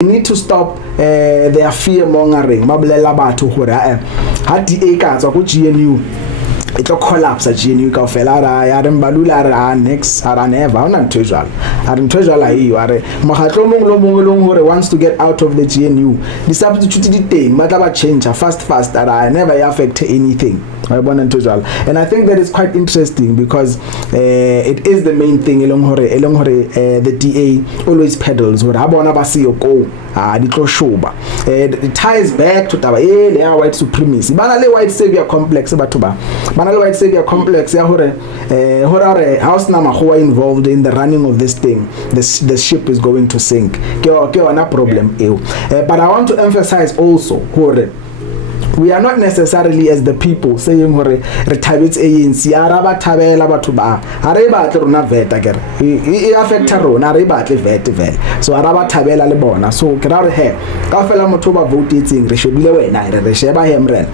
need to stop their fear mongering. Mabulela batho hore ha DA ka tswa go GNU it will collapse at GNU ka fela ra mbalula ra next ara never ona ntwejala ara ntwejala hiyo are mogatlo mong lo mong lo hore wants to get out of the GNU the substitute di teng ba tla ba change fast ara never affect anything. And I think that is quite interesting because it is the main thing elong hore the DA always peddles hore ha bona ba se yo go di tlo shoba. It ties back to taba le white supremacy bana le white savior complex batho ba bana le white savior complex ya hore house na magoa involved in the running of this thing. The ship is going to sink ke ona problem eo. But I want to emphasize also hore we are not necessarily as the people saying hore re thabetse ANC ara ba thabela batho ba are ba tle rona vet agere e affect rona re ba tle vet so ara ba thabela le bona so ke ra re he ka fela motho ba votetseng re shebile wena re sheba hemren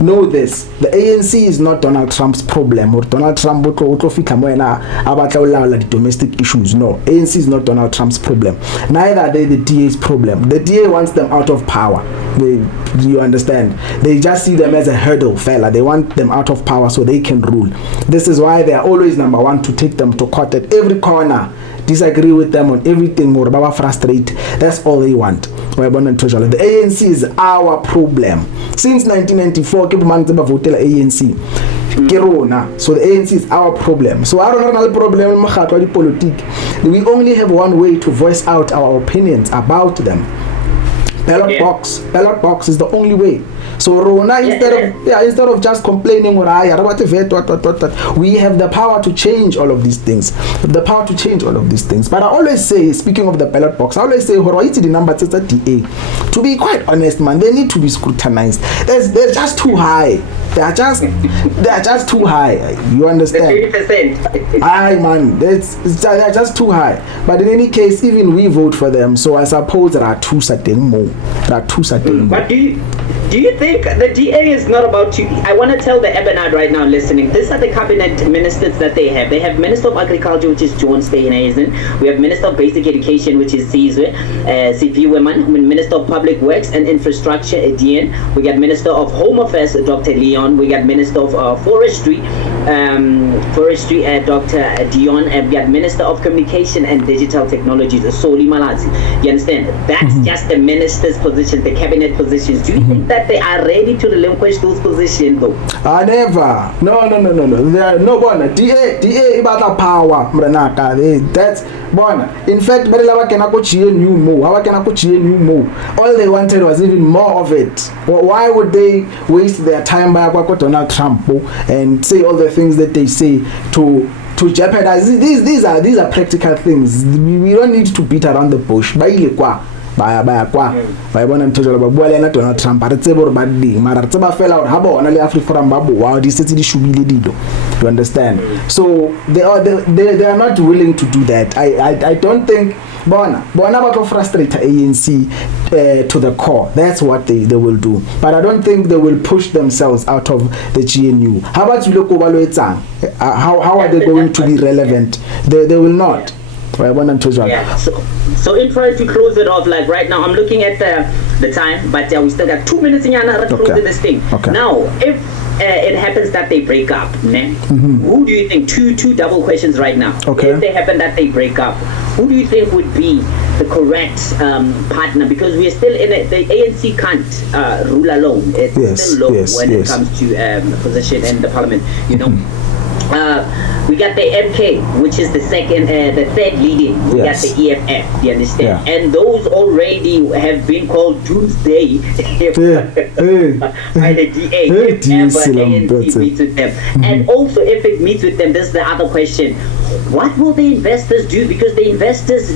know this, the ANC is not Donald Trump's problem or Donald Trump utlo fitla mo ena abatla ulala the domestic issues. No, ANC is not Donald Trump's problem, neither are they the DA's problem. The DA wants them out of power. Do you understand? They just see them as a hurdle fella. They want them out of power so they can rule. This is why they are always number one to take them to court at every corner, disagree with them on everything or baba frustrate. That's all they want. The ANC is our problem. Since 1994, people man vote the ANC. So the ANC is our problem. So I don't have a problem with politics. We only have one way to voice out our opinions about them. Ballot box is the only way. So Rona, instead of just complaining we have the power to change all of these things. But I always say, speaking of the ballot box, I always say the number DA. To be quite honest, man, they need to be scrutinized. They're just too high. They are just too high. You understand? 20%. Aye, man, they're just too high. But in any case, even we vote for them. So I suppose there are two certain more. But do you think the DA is not about to? I want to tell the Ebenard right now listening. These are the cabinet ministers that they have. They have Minister of Agriculture, which is John Steenhuisen. We have Minister of Basic Education, which is Saviour, Minister of Public Works and Infrastructure, Etienne. We got Minister of Home Affairs, Dr. Leon. We got Minister of Forestry, Dr. Dion. And we got Minister of Communication and Digital Technologies, Soli Malazi. You understand? That's just the minister's position, the cabinet positions. Do you think that they are ready to relinquish those positions though? Never. No. They are no bona. DA about the power. That's bona. In fact, all they wanted was even more of it. Why would they waste their time by Donald Trump and say all the things that they say to jeopardize? These are practical things. We don't need to beat around the bush. Baya kwa bona mthojola ba bua lena Donald Trump a re tsebe gore ba ding mara re tseba fela gore ha bona le Africa Forum ba boa di setse di shubile dilo. You understand? So they are not willing to do that. I don't think bona ba tlo frustrate ANC to the core. That's what they will do. But I don't think they will push themselves out of the GNU. How about you look over how are they going to be relevant? They will not. Yeah. So in trying to close it off, like right now, I'm looking at the time, but we still got 2 minutes in closing this thing. Okay. Now, if it happens that they break up, who do you think? Two double questions right now. Okay. If they happen that they break up, who do you think would be the correct partner? Because we are still in it. The ANC can't rule alone. It's still low when it comes to position in the parliament. You know. We got the MK, which is the third leading. We got the EFF, you understand? Yeah. And those already have been called doomsday by the DA if ever ANC meets with them. And also, if it meets with them, this is the other question. What will the investors do? Because the investors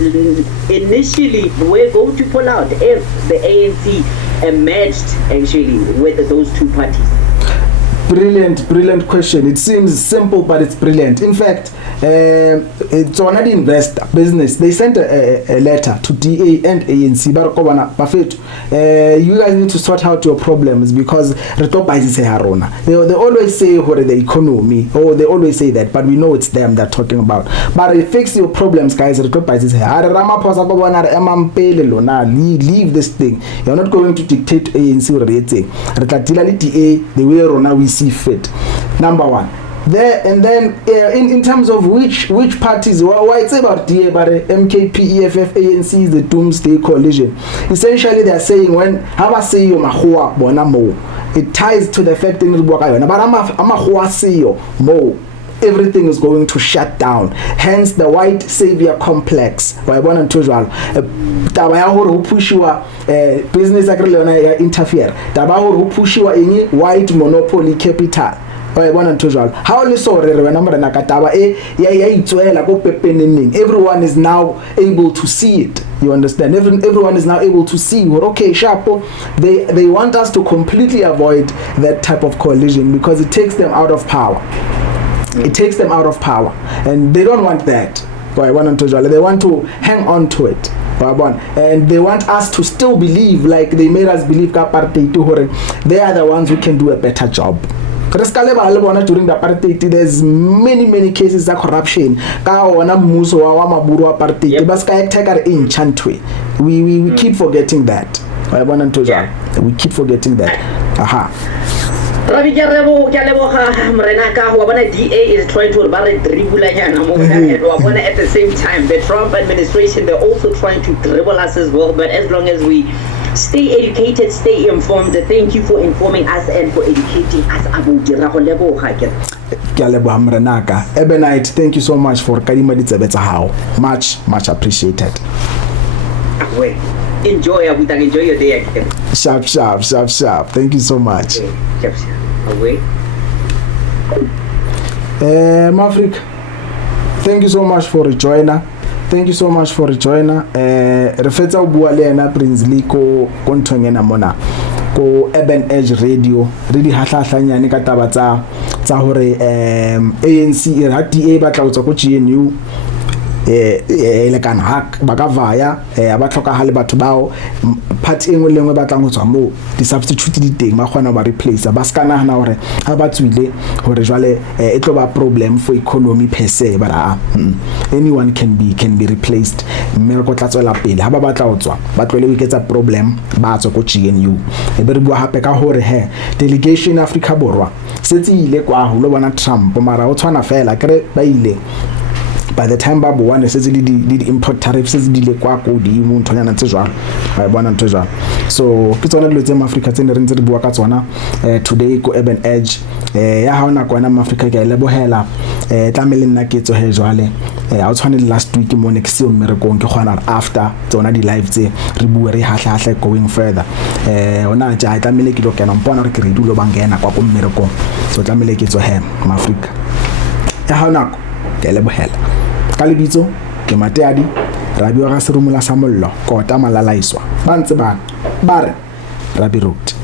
initially were going to pull out if the ANC emerged actually with those two parties. Brilliant question. It seems simple, but it's brilliant. In fact, it's already investor business. They sent a letter to DA and ANC. You guys need to sort out your problems because they always say the economy, or they always say that, but we know it's them they're talking about. But fix your problems, guys. Leave this thing. You're not going to dictate ANC or DA the way Rona we see fit. Number one. There and then in terms of which parties, why it's about DA, but MKP, EFF, ANC is the doomsday coalition. Essentially, they are saying when Hama say you mahua bonamo, it ties to the fact in the but I'm say you mo. Everything is going to shut down. Hence the white savior complex. Business interfere. Push white monopoly capital. How everyone is now able to see it. You understand? Everyone is now able to see. Okay, Shapo, they want us to completely avoid that type of coalition because it takes them out of power. It takes them out of power, and they don't want that. They want to hang on to it, and they want us to still believe, like they made us believe, they are the ones who can do a better job. During the apartheid, there's many cases of corruption. We keep forgetting that. We keep forgetting that. Rabbie, DA is trying to at the same time. The Trump administration, they're also trying to dribble us as well. But as long as we stay educated, stay informed, thank you for informing us and for educating us about Ebonite, thank you so much for Kalima Ditaba how much appreciated. Enjoy your day again. Sharp. Thank you so much. Sharp. Away. Maverick, thank you so much for joining. Refetsa o bua le ena Prince Liko ko ntong ena mona ko Urban Edge Radio re di hahlahlanyane ka taba tsa hore ANC e DA ba tla utsa ko GNU le kana hack ba ka vaya ba tlhoka hale batho bao party engwe lengwe ba tlang go tswa mo di substitute di teng ba kgona ba replace ba skana hana hore ha ba tswile hore jwale e tlo ba problem for economy per se but anyone can be replaced mme go tla tswela pele ha ba batla go tswa ba tlole go iketsa problem ba tswa ko GNU e be re bua hape ka hore delegation Africa borwa setse ile kwa ho lo bona Trump mara o tshwana fela kre ba ile by the time babu one says the import tariffs is the kwa ko di mo ntonyana tse jwang ba bona ntwe jwang so ke tsona dilo tse Africa tse ne re ntse re bua ka tsona today ko Urban Edge ya ha ona kwana Africa ke lebohela tlamele nna ke tso he jwale a o tshwane last week mo next year mmerekong ke khwana after tsona di live tse re bua re hahlahla going further ona ja tlamele ke lo kena mpona re ke re dulo bangena kwa ko mmerekong so tlamele ke tso he Africa ya ha ona ke lebohela ka lebitso ke Mateadi Rabbie wa ga serumula sa mollo kota malalaiswa ba ntse ba re Rabbie root.